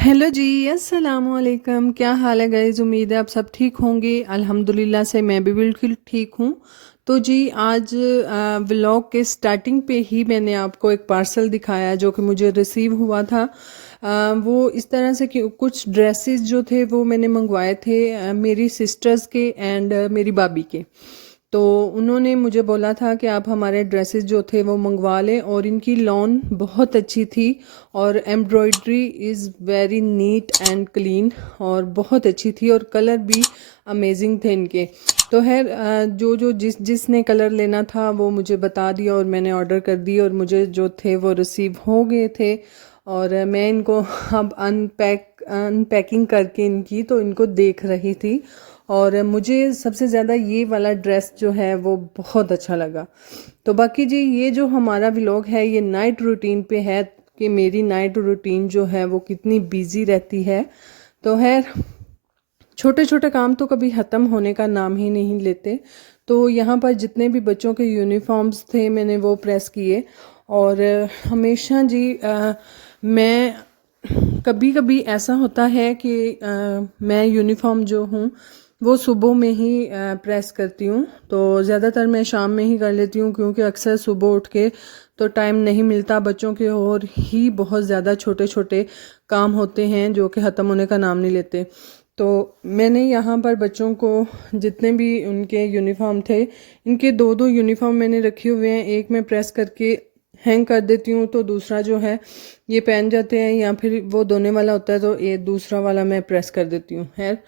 Hello जी, अस्सलामुअलैकुम। क्या हाल है गाइज़? उम्मीद है आप सब ठीक होंगे। अल्हम्दुलिल्लाह से मैं भी बिल्कुल ठीक हूँ। तो जी आज व्लॉग के स्टार्टिंग पे ही मैंने आपको एक पार्सल दिखाया जो कि मुझे रिसीव हुआ था। वो इस तरह से कि कुछ ड्रेसेस जो थे वो मैंने मंगवाए थे मेरी सिस्टर्स के एंड मेरी भाभी के। तो उन्होंने मुझे बोला था कि आप हमारे ड्रेसेस जो थे वो मंगवा लें, और इनकी लॉन बहुत अच्छी थी और embroidery is very neat and clean और बहुत अच्छी थी, और कलर भी अमेजिंग थे इनके। तो है जो जो जिसने कलर लेना था वो मुझे बता दिया और मैंने ऑर्डर कर दी, और मुझे जो थे वो रिसीव हो गए थे। और मैं इनको अब अनपैकिंग करके इनकी तो इनको देख रही थी, और मुझे सबसे ज़्यादा ये वाला ड्रेस जो है वो बहुत अच्छा लगा। तो बाकी जी ये जो हमारा व्लॉग है ये नाइट रूटीन पे है कि मेरी नाइट रूटीन जो है वो कितनी बिजी रहती है। तो है, छोटे छोटे काम तो कभी ख़त्म होने का नाम ही नहीं लेते। तो यहाँ पर जितने भी बच्चों के यूनिफॉर्म्स थे मैंने वो प्रेस किए। और हमेशा जी मैं कभी कभी ऐसा होता है कि मैं यूनिफॉर्म जो हूँ वो सुबह में ही प्रेस करती हूँ। तो ज़्यादातर मैं शाम में ही कर लेती हूँ क्योंकि अक्सर सुबह उठ के तो टाइम नहीं मिलता बच्चों के, और ही बहुत ज़्यादा छोटे छोटे काम होते हैं जो कि ख़त्म होने का नाम नहीं लेते। तो मैंने यहाँ पर बच्चों को जितने भी उनके यूनिफॉर्म थे, इनके दो दो यूनिफॉर्म मैंने रखे हुए हैं। एक मैं प्रेस करके हैंग कर देती हूँ तो दूसरा जो है ये पहन जाते हैं, या फिर वो धोने वाला होता है तो ये दूसरा वाला मैं प्रेस कर देती हूँ। है,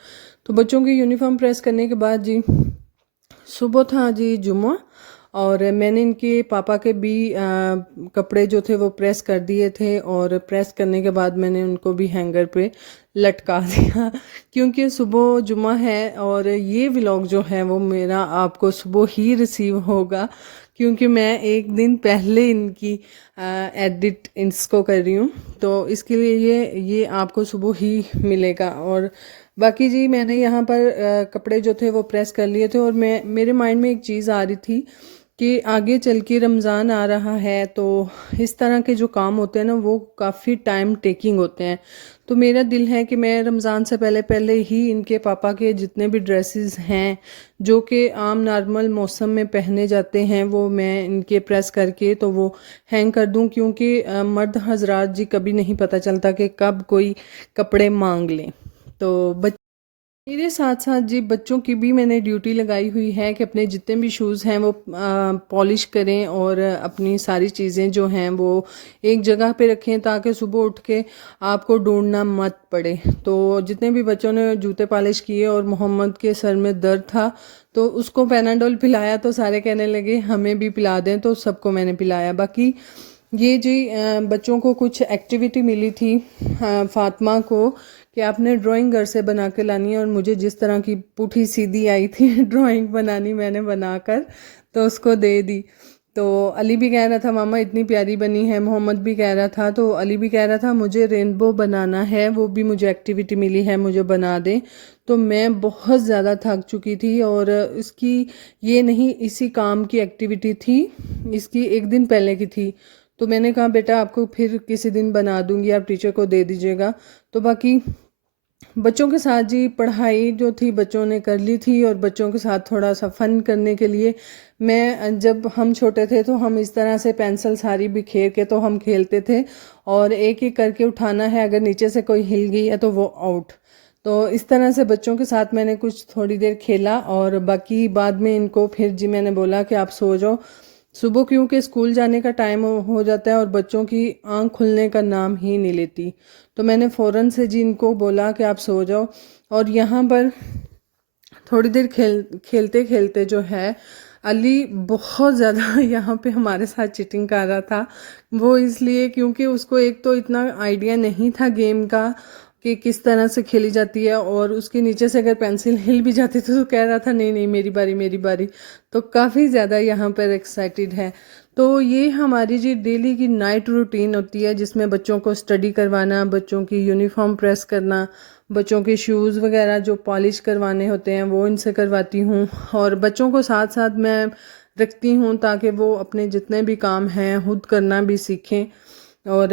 तो बच्चों की यूनिफॉर्म प्रेस करने के बाद जी सुबह था जी जुम्मा, और मैंने इनके पापा के भी कपड़े जो थे वो प्रेस कर दिए थे, और प्रेस करने के बाद मैंने उनको भी हैंगर पे लटका दिया क्योंकि सुबह जुम्मा है, और ये व्लॉग जो है वो मेरा आपको सुबह ही रिसीव होगा क्योंकि मैं एक दिन पहले इनकी एडिट इसको कर रही हूँ। तो इसके लिए ये आपको सुबह ही मिलेगा। और बाकी जी मैंने यहाँ पर कपड़े जो थे वो प्रेस कर लिए थे, और मैं मेरे माइंड में एक चीज़ आ रही थी कि आगे चल के रमज़ान आ रहा है, तो इस तरह के जो काम होते हैं ना वो काफ़ी टाइम टेकिंग होते हैं। तो मेरा दिल है कि मैं रमज़ान से पहले पहले ही इनके पापा के जितने भी ड्रेसेस हैं जो कि आम नॉर्मल मौसम में पहने जाते हैं वो मैं इनके प्रेस करके तो वो हैंग कर दूं, क्योंकि मर्द हजरात जी कभी नहीं पता चलता कि कब कोई कपड़े मांग लें। तो मेरे साथ साथ जी बच्चों की भी मैंने ड्यूटी लगाई हुई है कि अपने जितने भी शूज़ हैं वो पॉलिश करें, और अपनी सारी चीज़ें जो हैं वो एक जगह पे रखें ताकि सुबह उठ के आपको ढूंढना मत पड़े। तो जितने भी बच्चों ने जूते पॉलिश किए, और मोहम्मद के सर में दर्द था तो उसको पैनाडोल पिलाया, तो सारे कहने लगे हमें भी पिला दें, तो सबको मैंने पिलाया। बाकी ये जी बच्चों को कुछ एक्टिविटी मिली थी फातिमा को कि आपने ड्राइंग घर से बना के लानी है, और मुझे जिस तरह की पुठी सीधी आई थी ड्राइंग बनानी मैंने बनाकर तो उसको दे दी। तो अली भी कह रहा था मामा इतनी प्यारी बनी है, मोहम्मद भी कह रहा था, तो अली भी कह रहा था मुझे रेनबो बनाना है, वो भी मुझे एक्टिविटी मिली है मुझे बना दें। तो मैं बहुत ज़्यादा थक चुकी थी, और इसकी ये नहीं इसी काम की एक्टिविटी थी, इसकी एक दिन पहले की थी। तो मैंने कहा बेटा आपको फिर किसी दिन बना दूंगी, आप टीचर को दे दीजिएगा। तो बाकी बच्चों के साथ जी पढ़ाई जो थी बच्चों ने कर ली थी, और बच्चों के साथ थोड़ा सा फन करने के लिए मैं जब हम छोटे थे तो हम इस तरह से पेंसिल सारी बिखेर के तो हम खेलते थे, और एक एक करके उठाना है, अगर नीचे से कोई हिल गई है तो वो आउट। तो इस तरह से बच्चों के साथ मैंने कुछ थोड़ी देर खेला, और बाकी बाद में इनको फिर जी मैंने बोला कि आप सो जाओ सुबह, क्योंकि स्कूल जाने का टाइम हो जाता है और बच्चों की आंख खुलने का नाम ही नहीं लेती। तो मैंने फ़ौरन से जी इनको बोला कि आप सो जाओ। और यहाँ पर थोड़ी देर खेलते खेलते जो है अली बहुत ज़्यादा यहाँ पे हमारे साथ चीटिंग कर रहा था। वो इसलिए क्योंकि उसको एक तो इतना आइडिया नहीं था गेम का कि किस तरह से खेली जाती है, और उसके नीचे से अगर पेंसिल हिल भी जाती तो कह रहा था नहीं नहीं मेरी बारी मेरी बारी। तो काफ़ी ज़्यादा यहाँ पर एक्साइटेड है। तो ये हमारी जी डेली की नाइट रूटीन होती है जिसमें बच्चों को स्टडी करवाना, बच्चों की यूनिफॉर्म प्रेस करना, बच्चों के शूज़ वगैरह जो पॉलिश करवाने होते हैं वो इनसे करवाती हूँ, और बच्चों को साथ साथ मैं रखती हूँ ताकि वो अपने जितने भी काम हैं खुद करना भी सीखें। और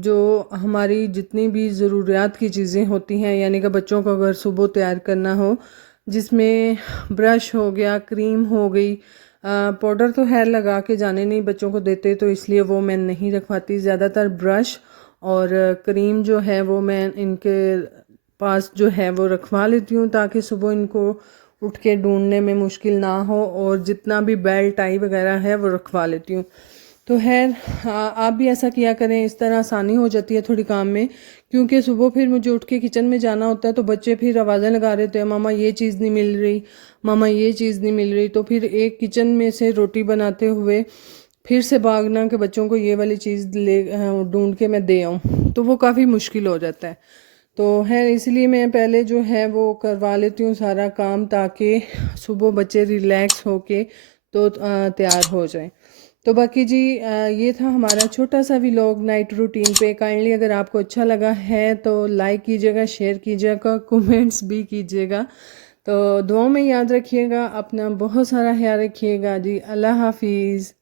जो हमारी जितनी भी ज़रूरियात की चीज़ें होती हैं, यानी कि बच्चों को अगर सुबह तैयार करना हो, जिसमें ब्रश हो गया, क्रीम हो गई, पाउडर तो खैर लगा के जाने नहीं बच्चों को देते, तो इसलिए वो मैं नहीं रखवाती। ज़्यादातर ब्रश और क्रीम जो है वो मैं इनके पास जो है वो रखवा लेती हूँ, ताकि सुबह इनको उठ के ढूंढने में मुश्किल ना हो। और जितना भी बेल्ट टाई वगैरह है वो रखवा लेती हूँ। तो खैर आप भी ऐसा किया करें, इस तरह आसानी हो जाती है थोड़ी काम में। क्योंकि सुबह फिर मुझे उठ के किचन में जाना होता है, तो बच्चे फिर आवाज़ें लगा रहे होते हैं, मामा ये चीज़ नहीं मिल रही, मामा ये चीज़ नहीं मिल रही। तो फिर एक किचन में से रोटी बनाते हुए फिर से भागना कि बच्चों को ये वाली चीज़ ले ढूंढ के मैं दे आऊँ, तो वो काफ़ी मुश्किल हो जाता है। तो है इसलिए मैं पहले जो है वो करवा लेती हूँ सारा काम, ताकि सुबह बच्चे रिलैक्स होके तो तैयार हो जाएं। तो बाकी जी ये था हमारा छोटा सा व्लॉग नाइट रूटीन पे। काइंडली अगर आपको अच्छा लगा है तो लाइक कीजिएगा, शेयर कीजिएगा, कमेंट्स भी कीजिएगा। तो दुआओं में याद रखिएगा, अपना बहुत सारा ख्याल रखिएगा जी। अल्लाह हाफिज़।